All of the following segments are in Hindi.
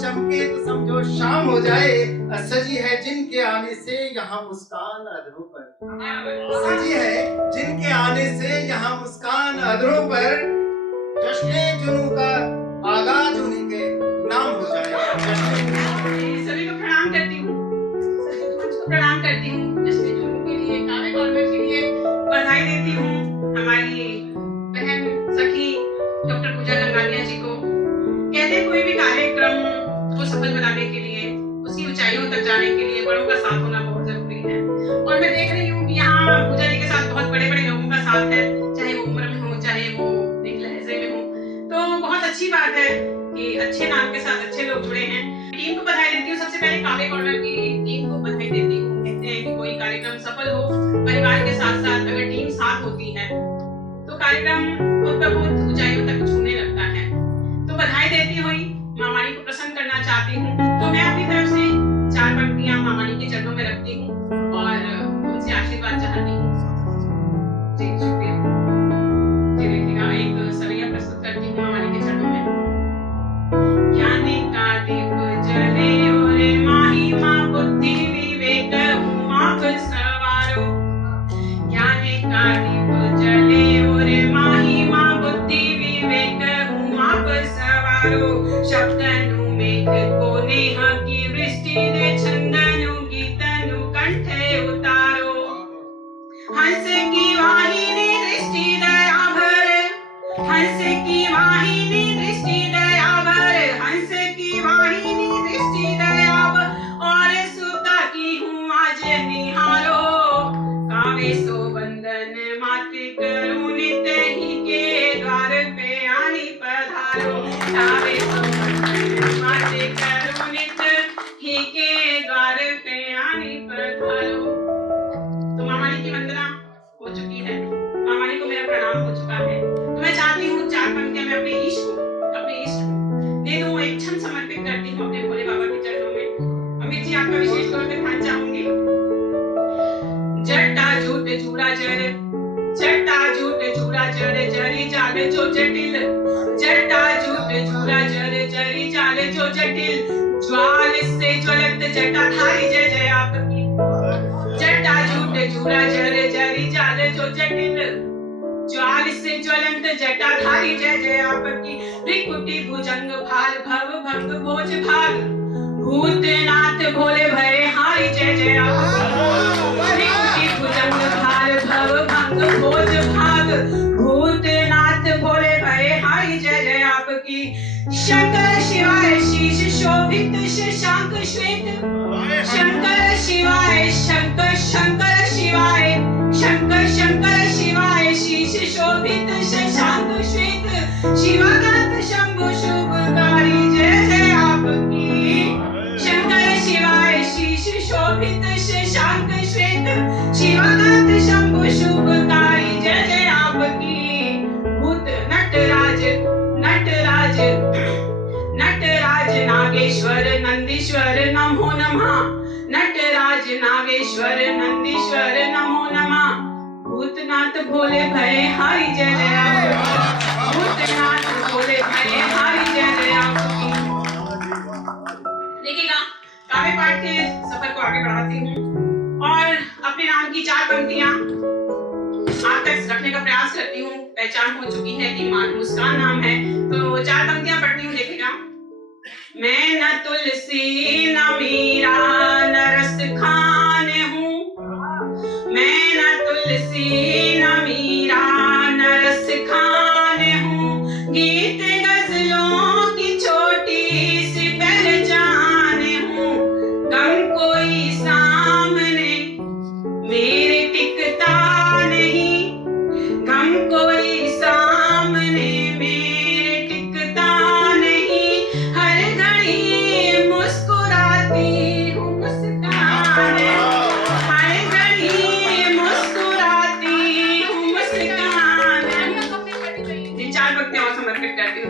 चमके तो समझो शाम हो जाए। सजी है जिनके आने से यहाँ मुस्कान अधरों पर, सजी है जिनके आने से यहाँ मुस्कान अधरों पर। जश्ने जुनू का आगाज उन्हीं के नाम हो जाए। सभी को प्रणाम करती हूँ, प्रणाम करती हूँ। जश्ने जुनू के लिए, कावे कॉन्वेंट के लिए बधाई देती हूँ। हमारी बहन सखी डॉक्टर पूजा गंगानिया जी को। कहते हैं कोई भी कार्यक्रम को सफल बनाने के लिए, उसकी ऊंचाइयों तक जाने के लिए बड़ों का साथ होना बहुत जरूरी है। और मैं देख रही हूँ कि यहाँ पूजा जी के साथ बहुत बड़े बड़े लोगों का साथ है, चाहे वो उम्र में हो, चाहे वो एक लहजे में हो। तो बहुत अच्छी बात है कि अच्छे नाम के साथ अच्छे लोग जुड़े हैं। टीम को बधाई देती हूँ। सबसे पहले कावे कॉर्नर की टीम को बधाई देती हूँ। कहते हैं कि कोई कार्यक्रम सफल हो, परिवार के साथ साथ अगर टीम साथ होती है तो कार्यक्रम खुद ब खुद ऊंचाइयों तक छूने लगता है। तो बधाई देती हुई मामानी को प्रसन्न करना चाहती हूँ। तो मैं अपनी तरफ से 4 पंक्तियां मामानी के चरणों में रखती हूँ और उनसे आशीर्वाद चाहती हूँ। जी शुक्रिया। जी देखिएगा, एक सवैया प्रस्तुत करती हूँ मामानी के चरणों में। ज्ञानी का दीप जले ओरे माही माँ बुद्धि विवेक माप सवारो। ज्ञानी का दीप जले ओरे माही माँ बुद्धि विवेक माप सवारो। शब्दनु मेघ को नेह की वृष्टि दे, छंदनु गीतनु कंठे उतारो। हंस की वाहिनी दृष्टि दया भर, हंस की वाहिनी दृष्टि दया भर, हंस की वाहिनी दृष्टि दया भर। और सुता की हूँ आज निहारो। कावे सो बंदन मातृ करूं नित ही के द्वार पे आनी पधारो। कावे सो बंदन मातृ करूं नित ही के द्वार पे आनी पधारो। तो मामानी की वंदना हो चुकी है, मामानी को मेरा प्रणाम हो चुका है। तो मैं चाहती हूँ 4 पंक्तियां मैं अपने इष्ट को दे दूं, एक क्षण समर्पित करती हूँ अपने भोले बाबा के चरणों में। अमित जी आपका विशेष तौर पे ध्यान चाहूंगी। जटा जूट जूड़ा जर, जटा जूट जूड़ा जर, जरी जाल जो जटिल। जटा जूट जूड़ा जर, जरी जाल जो जटिल। ज्वाल से ज्वलंत जटाधारी जय जय आपकी। जटा जूट जूड़ा जर, जरी जाल जो जटिल। ज्वाल से ज्वलंत जटाधारी जय जय आपकी। त्रिकुटी भुजंग भाल भव भंग भोज भाग। भूतनाथ भोले भय हारी जय जय आपकी। त्रिकुटी भुजंग भाल भव भंग भोज भाग। भूतनाथ भोले भय हारी जय जय आपकी। शंकर शिवाय शीश शोभित शशांक श्वेत। शंकर शिवाय शंकर शंकर शिवाय शंकर शंकर शिवाय शीश शोभित शशांक श्वेत। शिवाकांत शंभु शुभकारी जय जय आपकी। शंकर शिवाय शीश शोभित शशांक श्वेत। शिवाकांत शंभु शुभकारी जय जय आपकी। भूत नटराज नटराज नटराज नागेश्वर नंदीश्वर नमो नमः। नटराज नागेश्वर नंदीश्वर नमो नमः। भूतनाथ भोले भय हारी जय जय आपकी। भूतनाथ भोले भय हारी जय जय आपकी। देखिएगा, काव्य पाठ के सफर को आगे बढ़ाती हूँ और अपने नाम की 4 पंक्तियां आप तक रखने का प्रयास करती हूँ। पहचान हो चुकी है कि मुस्कान नाम है, तो 4 पंक्तियां पढ़ती हूँ। देखिएगा। मैं न तुलसी न मीरा न रस खान हूँ। मैं न तुलसी न मीरा न रस खान हूँ। गीत गजलों की छोटी सी पहचान हूँ। गम कोई सामने मेरे टिकता नहीं। गम कोई सामने मेरे टिकता नहीं। हर घड़ी मुस्कुराती हूँ मुस्कान। हर घड़ी मुस्कुराती हूँ मुस्कान। इन 4 पंक्तियां और समर्पित करती हूँ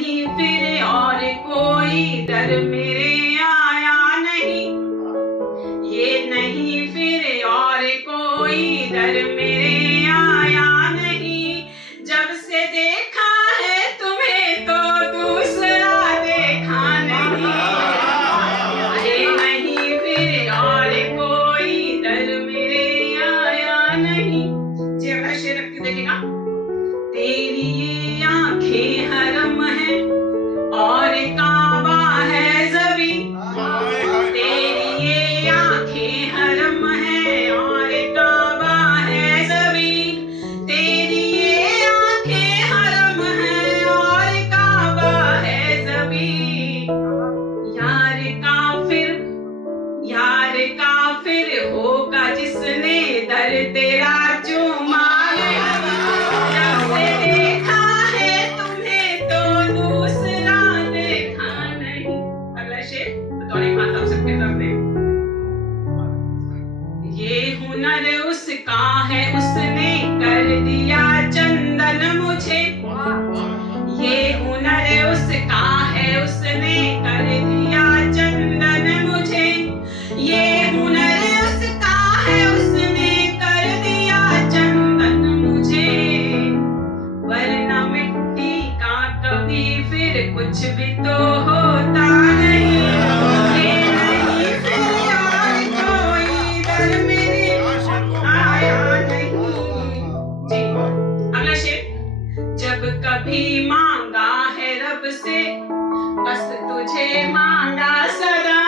नहीं फिर और कोई डर मेरे आया नहीं, ये नहीं फिर और कोई डर मेरे आया नहीं। जब से देखा है तुम्हें तो दूसरा देखा नहीं, ये नहीं फिर और कोई डर मेरे आया नहीं। जी अगला शेर रख के देखेगा। तेरी ये आंखें हरम है और काबा है ज़मीन, तेरी ये आंखें हरम है और काबा है ज़मीन, तेरी ये आंखें हरम है और काबा है ज़मीन। यार काफिर होगा जिसने दर तेरा चूमा नहीं, जब से देखा है तुम्हें तो दूसरा देखा नहीं। अगला शेर बतौर खान साहब सबके सामने। ये हुनर उसका है उसने कर दिया चंदन मुझे, ये हुनर उसका है उसने कर दिया चंदन मुझे, ये हुनर उसका है उसने कर दिया चंदन मुझे। वरना मिट्टी का कभी फिर कुछ भी तो होता नहीं, ये नहीं फिर और कोई डर मेरे आया नहीं। जी अगला शेर। जब कभी मांगा है रब से बस तुझे मांगा सदा,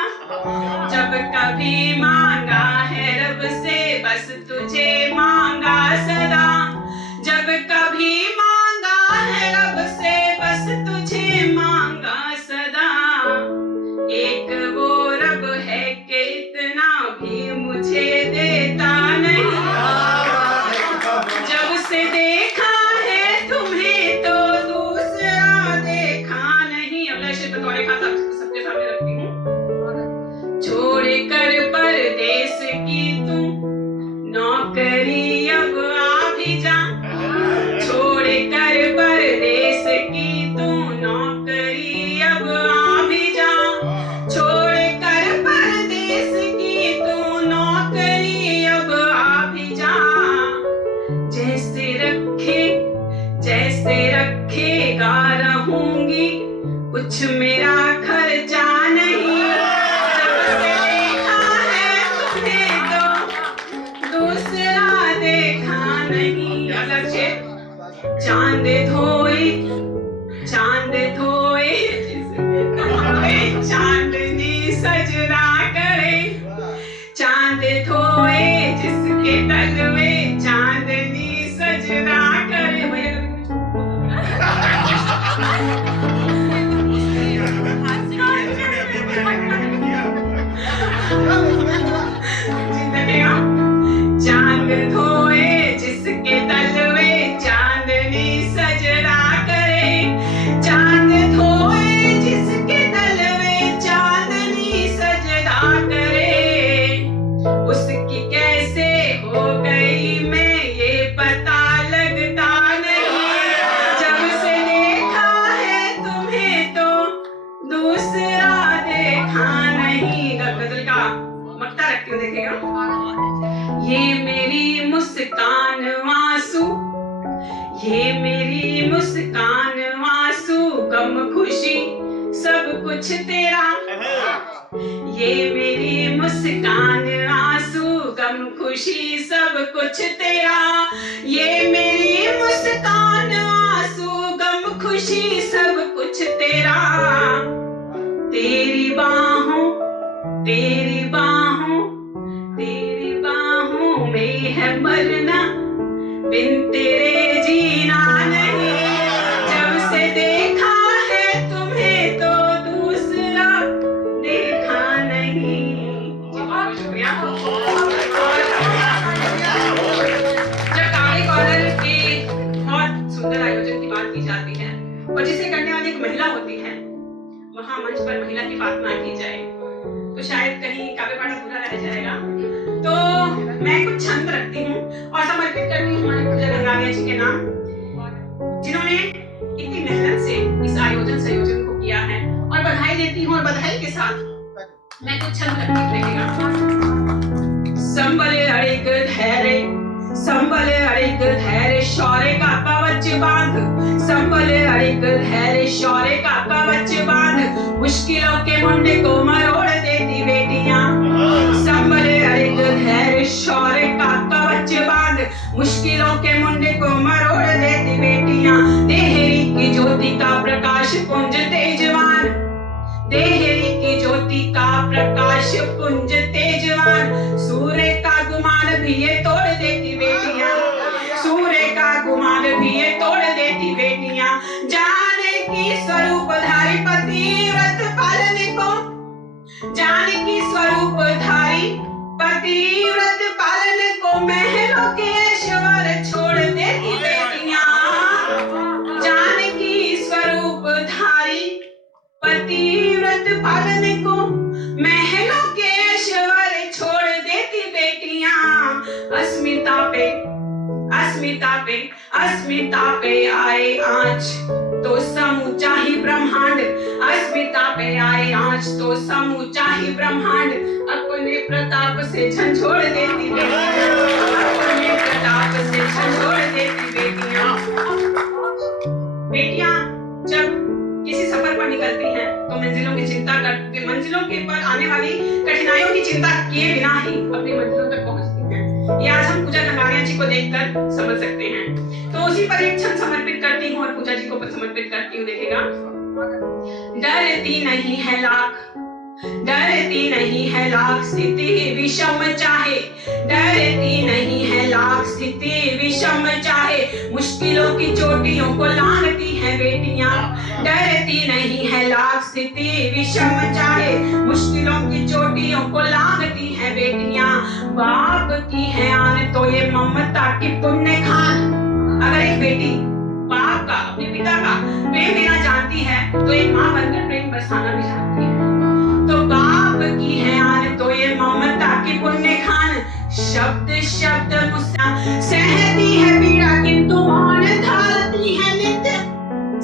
जब कभी मांगा है रब से बस तुझे मांगा सदा, जब कभी मांगा है रब से बस तुझे मांगा सदा। एक वो रब है कि इतना भी मुझे देता नहीं, जब से देखा है तुम्हें तो दूसरा देखा नहीं। अगला शेर बतौर खान सबके सामने रखती हूँ। छोड़ कर परदेस की तू नौकरी अब आ भी जा, छोड़ कर परदेस की तू नौकरी अब आ भी जा, छोड़ कर परदेस की तू नौकरी अब आ भी जा। जैसे रखेगा रहूंगी कुछ मेरा खर्चा नहीं, जब से देखा है तुम्हें तो दूसरा देखा नहीं। अगला शेर। चांद धोए चांदनी सजना करे, चांद धोए जिसके तल में चांदनी सजना करे। चांद धोए जिसके तल में चांदनी सजना करे, चांद धोए जिसके तल में चांदनी सजना करे। उसकी कैसे हो गई मैं ये पता लगता नहीं, जब से देखा है तुम्हें तो दूसरा देखा नहीं। गजल का मक्ता रखती हूँ देखेगा। ये मेरी मुस्कान आंसू, ये मेरी मुस्कान आंसू गम खुशी सब कुछ तेरा, ये मेरी मुस्कान आंसू गम खुशी सब कुछ तेरा, ये मेरी मुस्कान आंसू गम खुशी सब कुछ तेरा। तेरी बाहों तेरी बाहों तेरी बाहों में है मरना, बिन तेरे जीना नहीं, जब से देखा है तुम्हें तो दूसरा देखा नहीं। बहुत शुक्रिया। जब काले कॉलर के बहुत सुंदर आयोजन की बात की जाती है और जिसे करने वाली एक महिला होती है, वहाँ मंच पर महिला की बात ना की जाए तो शायद कहीं काव्य पाठक बुरा रह जाएगा। तो मैं कुछ छंद रखती हूँ और समर्पित करती हूँ हमारे पूज्य गंगाधर जी के नाम, जिन्होंने इतनी मेहनत से इस आयोजन संयोजन को किया है और बधाई देती हूँ। और बधाई के साथ मैं कुछ छंद रखती हूँ। संबले अड़िग धैर्य, संबले अड़िग धैर्य शौर्य का कवच बांध, संबले अड़िग धैर्य शौर्य का कवच बांध, मुश्किलों के मुंडे को मरोड़ देती बेटियां। संबले अड़िग धैर्य शौर्य का कवच बांध, मुश्किलों के मुंडे को मरोड़ देती बेटियां। देहरी की ज्योति का प्रकाश पुंज तेजवान, देहरी की ज्योति का प्रकाश पुंज तेजवान, सूर्य का गुमान भी ये तोड़ देती बेटियां, सूर्य का गुमान भी ये तोड़ देती बेटियां। जाने की स्वरूपधारी पतिव्रत पालने को, जाने की स्वरूपधारी पतिव्रत पालने को महलों के ऐश्वर्य छोड़ देती बेटियां। जाने की स्वरूपधारी पतिव्रत पालने को महलों के ऐश्वर्य छोड़ देती बेटियां। अस्मिता पे, अस्मिता पे, अस्मिता पे आए आंच तो समूचा ही ब्रह्मांड, अस्मिता पे आए आंच तो समूचा ही ब्रह्मांड, अपने प्रताप से झंझोड़ देती बेटियां, अपने प्रताप से झंझोड़ देती बेटियां। बेटियां जब किसी सफर पर निकलती हैं तो मंजिलों की चिंता करती, मंजिलों के पर आने वाली कठिनाइयों की चिंता किए बिना ही अपनी मंजिलों तक पहुंचती हैं। ये आज हम पूजा गंगानिया जी को देखकर समझ सकते हैं। तो उसी पर एक क्षण समर्पित करती हूँ और पूजा जी को समर्पित करती हूँ। देखिएगा, डरती नहीं है लाख, डरती नहीं है लाख स्थिति विषम चाहे, डरती नहीं है लाख स्थिति विषम चाहे, मुश्किलों की चोटियों को लांघती हैं बेटियां। डरती नहीं है लाख स्थिति विषम चाहे, मुश्किलों की चोटियों को लांघती हैं बेटियां। बाप की है आन तो ये ममता की पुण्य खान, अगर एक बेटी बाप का, अपने पिता का प्रेम देना जानती है तो एक माँ बनकर प्रेम बरसाना भी जानती है। तो बाप की है आन तो ये ममता की पुण्य खान, शब्द शब्द मुस्कान सहती है पीड़ा किंतु मौन धारती है नित्य,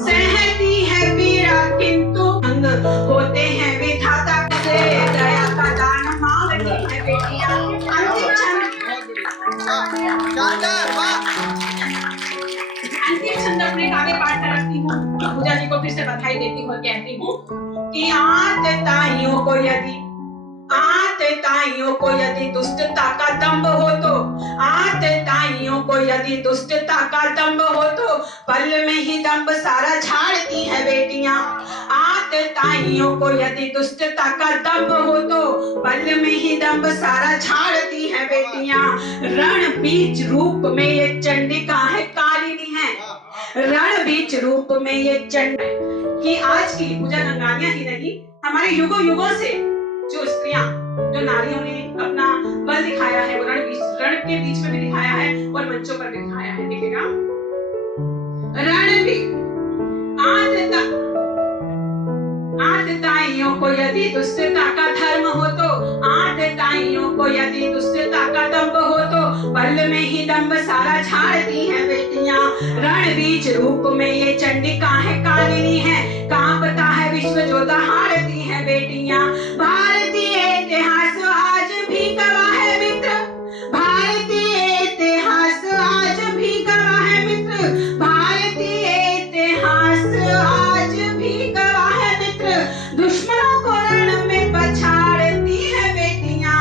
सहती है पीड़ा किंतु अंग होते हैं विधाता से दया का दान मांगती है बेटियां। अंतिम छंद अपने काव्य पाठ कर रखती हूँ। पूजा जी को फिर से बधाई देती हूँ और कहती हूँ कि आतताइयों को यदि, आतताइयों को यदि दुष्टता का दंभ हो तो, आतताइयों को यदि दुष्टता का दंभ हो तो पल में ही दंभ सारा झाड़ती है बेटियां। आतताइयों को यदि दुष्टता का दंभ हो तो पल में ही दंभ सारा झाड़ती है बेटियां। रण बीच रूप में ये चंडिका है कालिनी है, रण बीच रूप में ये चंड कि आज की पूजा गंगानिया ही नहीं, हमारे युगों युगों से जो स्त्रियां, जो नारियों ने अपना बल दिखाया है वो रण के बीच में भी दिखाया है और मंचों पर भी दिखाया है। देखिएगा, रण भी आतताइयों को यदि दुष्टता का धर्म हो तो, आतताइयों को यदि दुष्टता का दंभ हो तो पल में ही दंभ सारा झाड़ती है बेटियां। रण बीच रूप में ये चंडिका है कालिनी है, कांपता है विश्व जो दहाड़ती है बेटियां। भारतीय इतिहास आज भी गवाह है मित्र, भारतीय इतिहास आज भी गवाह है मित्र, भारतीय इतिहास आज भी गवाह है मित्र। दुश्मनों को रण में पछाड़ती है बेटियां,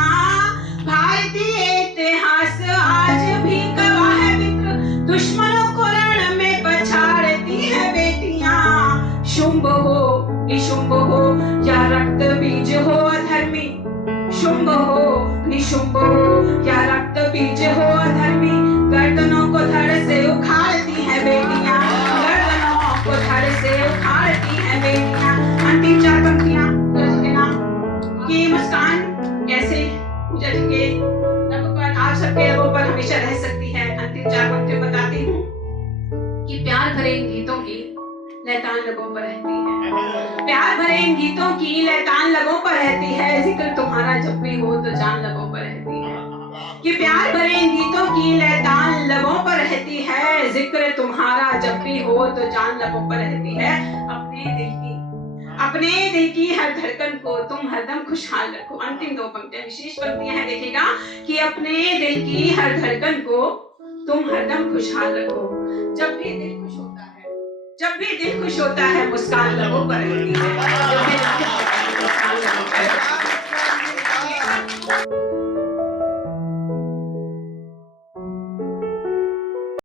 भारतीय इतिहास आज भी गवाह है मित्र, दुश्मनों को रण में पछाड़ती है बेटियां। शुंभ हो निशुंभ हो या रक्त बीज हो अधर्मी, शुंभ हो निशुंभ हो या रक्त बीज हो अधर्मी, गर्दनों को धड़ से उखाड़ती है बेटियां, गर्दनों को धड़ से उखाड़ती है बेटियां। अंतिम चार पंक्तियां पूजा जी के नाम की मुस्कान कैसे पूजा जी के लब पर, आप सबके लबों पर हमेशा रह सकती है। अंतिम चार पंक्तियां बताती हूँ कि प्यार भरे इन गीतों की लैतान लबों पर रहती है, प्यार भरे इन गीतों की लैतान लबों पर रहती है, जिक्र तुम्हारा जब भी हो तो जान लबों पर रहती है। कि प्यार भरे इन गीतों की लैतान लबों पर रहती है, जिक्र तुम्हारा जब भी हो तो जान लबों पर रहती है। अपने अपने दिल की हर धड़कन को तुम हरदम खुशहाल रखो। अंतिम दो पंक्तियां विशेष पंक्तियां हैं, देखिएगा कि अपने दिल की हर धड़कन को तुम हरदम खुशहाल रखो। जब भी दिल खुश होता है, जब भी दिल खुश होता है, मुस्कान लबों पर रहती है। जब भी